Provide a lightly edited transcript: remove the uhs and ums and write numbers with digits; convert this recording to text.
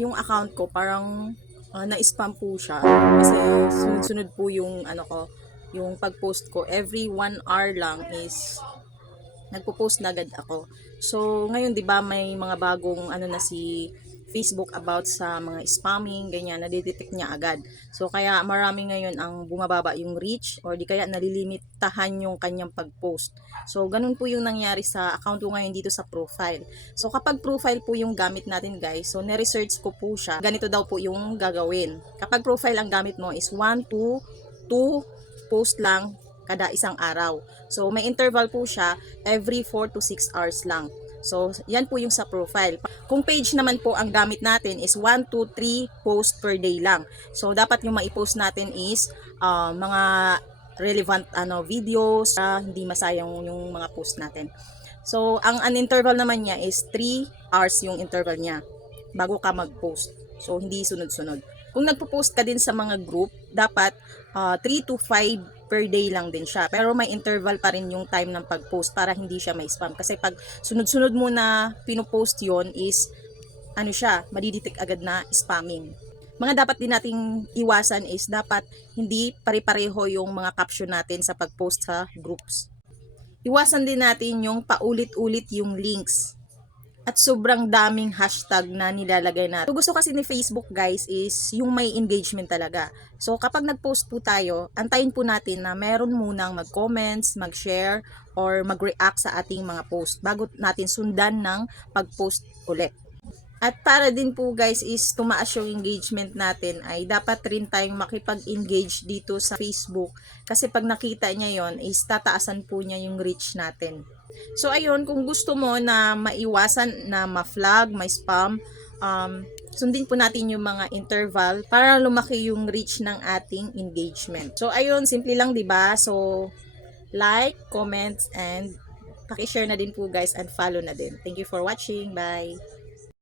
Yung account ko parang na-spam po siya kasi sunod-sunod po yung ano ko, yung pag-post ko every 1 hour lang is nagpo-post na agad ako. So ngayon 'di ba may mga bagong ano na si Facebook about sa mga spamming, ganyan, nadidetect niya agad. So kaya marami ngayon ang bumababa yung reach or di kaya nalilimitahan yung kanyang pag-post. So ganun po yung nangyari sa account ko ngayon dito sa profile. So kapag profile po yung gamit natin guys, so na-research ko po siya. Ganito daw po yung gagawin. Kapag profile ang gamit mo is 1 to 2 post lang kada isang araw. So may interval po siya every 4 to 6 hours lang. So yan po yung sa profile. Kung page naman po ang gamit natin is 1 to 3 post per day lang. So dapat yung mai-post natin is mga relevant videos, hindi masayang yung mga post natin. So ang interval naman niya is 3 hours yung interval niya bago ka mag-post. So hindi sunod-sunod. Kung nagpo-post ka din sa mga group, dapat 3 to 5 per day lang din siya. Pero may interval pa rin yung time ng pag-post para hindi siya may spam. Kasi pag sunod-sunod mo na pinopost yon is ano siya, madidetect agad na spamming. Mga dapat din nating iwasan is dapat hindi pare-pareho yung mga caption natin sa pag-post sa groups. Iwasan din natin yung paulit-ulit yung links at sobrang daming hashtag na nilalagay natin. So gusto kasi ni Facebook guys is yung may engagement talaga. So kapag nag-post po tayo, antayin po natin na meron munang mag-comments, mag-share, or mag-react sa ating mga post bago natin sundan ng pag-post ulit. At para din po guys is tumaas yung engagement natin ay dapat rin tayong makipag-engage dito sa Facebook kasi pag nakita niya yon is tataasan po niya yung reach natin. So ayun, kung gusto mo na maiwasan na ma-flag, may spam, sundin po natin yung mga interval para lumaki yung reach ng ating engagement. So ayun, simple lang 'di ba? So like, comments, and paki-share na din po guys and follow na din. Thank you for watching. Bye.